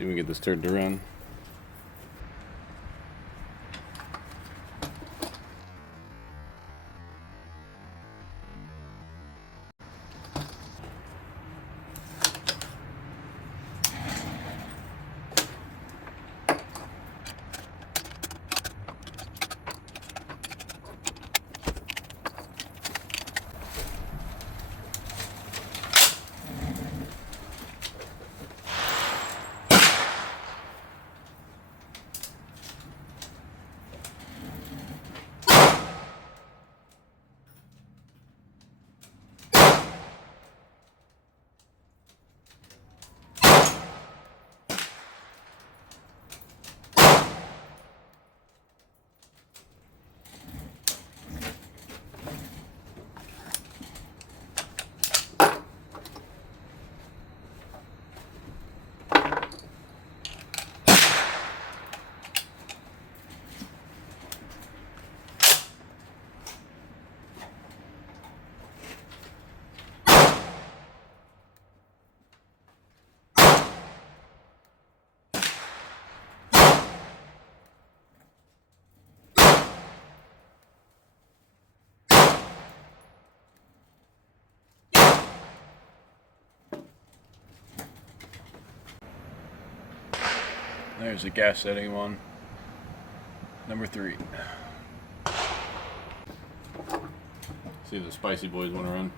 See if we can get this turned to run. There's a gas setting one. Number 3. See if the spicy boys want to run.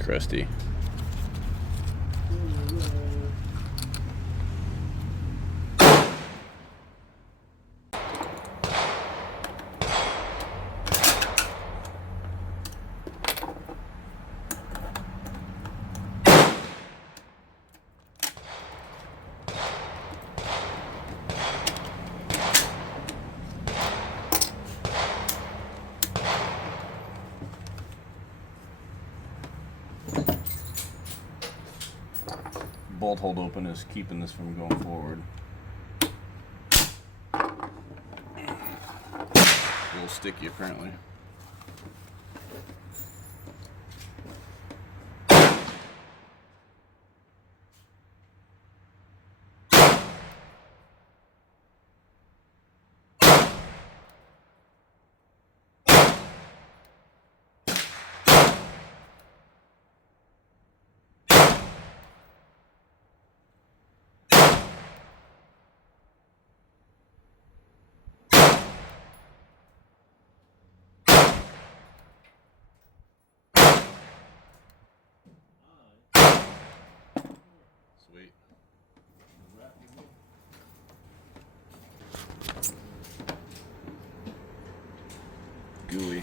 Crusty. Bolt hold open is keeping this from going forward. A little sticky apparently. Sweet. Gooey.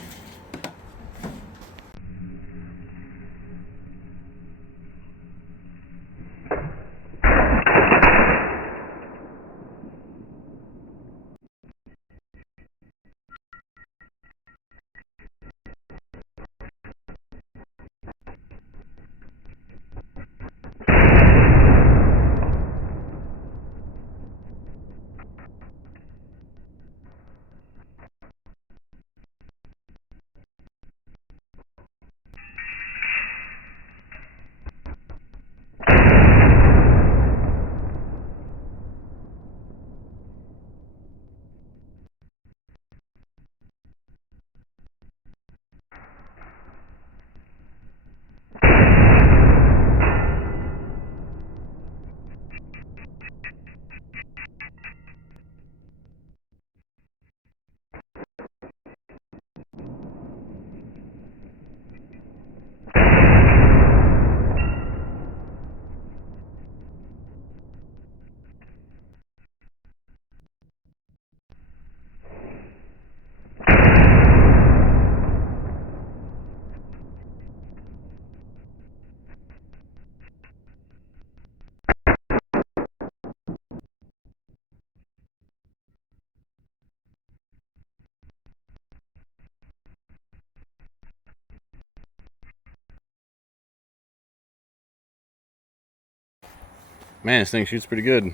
Man, this thing shoots pretty good.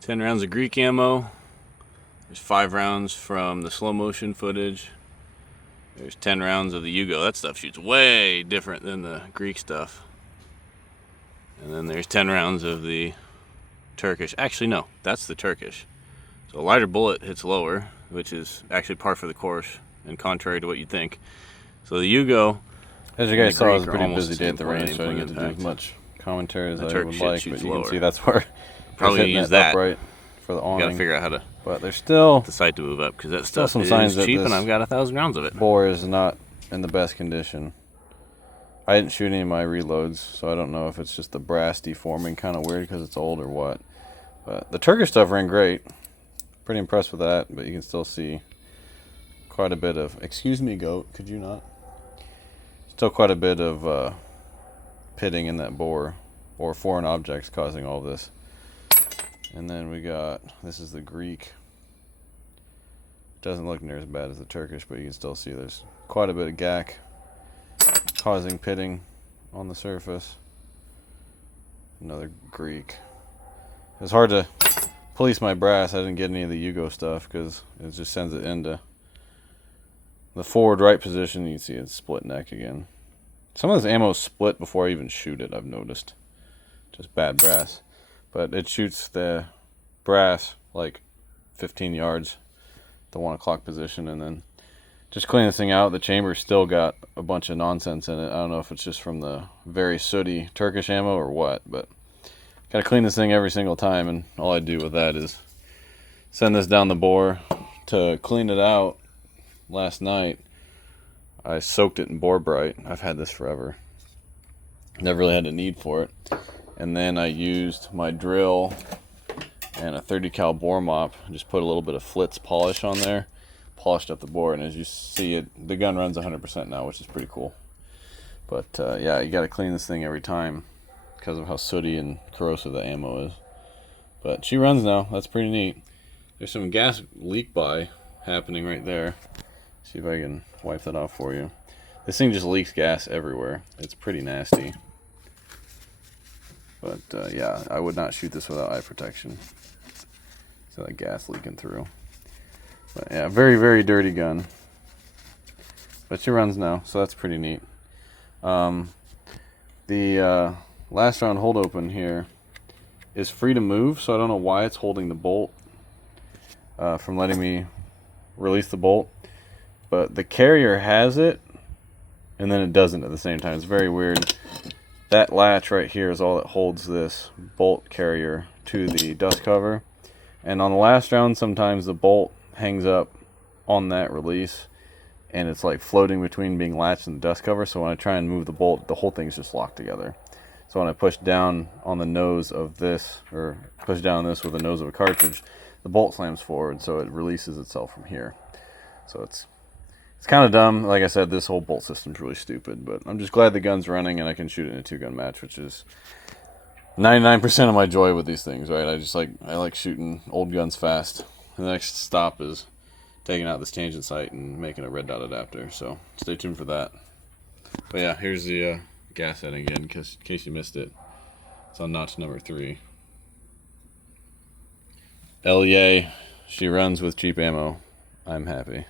10 rounds of Greek ammo. There's 5 rounds from the slow motion footage. There's 10 rounds of the Yugo. That stuff shoots way different than the Greek stuff. And then there's 10 rounds of the Turkish. Actually, no, that's the Turkish. So a lighter bullet hits lower, which is actually par for the course and contrary to what you'd think. So the Yugo, as you guys saw, it was a pretty busy day at the range, so I didn't get to do as much commentary as I would like, but you can see that's where probably use that upright for the awning. You gotta figure out how to. But there's still the sight to move up because that stuff some is signs cheap, that and I've got 1,000 rounds of it. Bore is not in the best condition. I didn't shoot any of my reloads, so I don't know if it's just the brass deforming kind of weird because it's old or what. But the Turkish stuff ran great. Pretty impressed with that, but you can still see quite a bit of, excuse me, goat, could you not? Still quite a bit of pitting in that bore, or foreign objects causing all this. And then we got, this is the Greek. Doesn't look near as bad as the Turkish, but you can still see there's quite a bit of gack causing pitting on the surface. Another Greek. It's hard to police my brass. I didn't get any of the Yugo stuff because it just sends it into the forward right position. You can see it's split neck again. Some of this ammo is split before I even shoot it, I've noticed. Just bad brass. But it shoots the brass like 15 yards, the 1 o'clock position, and then just clean this thing out. The chamber's still got a bunch of nonsense in it. I don't know if it's just from the very sooty Turkish ammo or what, but gotta clean this thing every single time, and all I do with that is send this down the bore. To clean it out last night, I soaked it in Bore Bright. I've had this forever. Never really had a need for it. And then I used my drill and a 30 cal bore mop. Just put a little bit of Flitz polish on there. Polished up the bore, and as you see it, the gun runs 100% now, which is pretty cool. But yeah, you got to clean this thing every time because of how sooty and corrosive the ammo is. But she runs now. That's pretty neat. There's some gas leak by happening right there. See if I can wipe that off for you. This thing just leaks gas everywhere. It's pretty nasty. But yeah, I would not shoot this without eye protection. So that gas leaking through. But yeah, very, very dirty gun. But she runs now, so that's pretty neat. The last round hold open here is free to move, so I don't know why it's holding the bolt from letting me release the bolt. But the carrier has it, and then it doesn't at the same time. It's very weird. That latch right here is all that holds this bolt carrier to the dust cover. And on the last round, sometimes the bolt hangs up on that release, and it's like floating between being latched and the dust cover. So when I try and move the bolt, the whole thing's just locked together. So when I push down on the nose of this, or push down on this with the nose of a cartridge, the bolt slams forward, so it releases itself from here. So it's kind of dumb. Like I said, this whole bolt system's really stupid, but I'm just glad the gun's running and I can shoot it in a 2-gun match, which is 99% of my joy with these things, right? I like shooting old guns fast. The next stop is taking out this tangent sight and making a red dot adapter, so stay tuned for that. But yeah, here's the gas setting again, in case you missed it. It's on notch number 3. Yay, she runs with cheap ammo. I'm happy.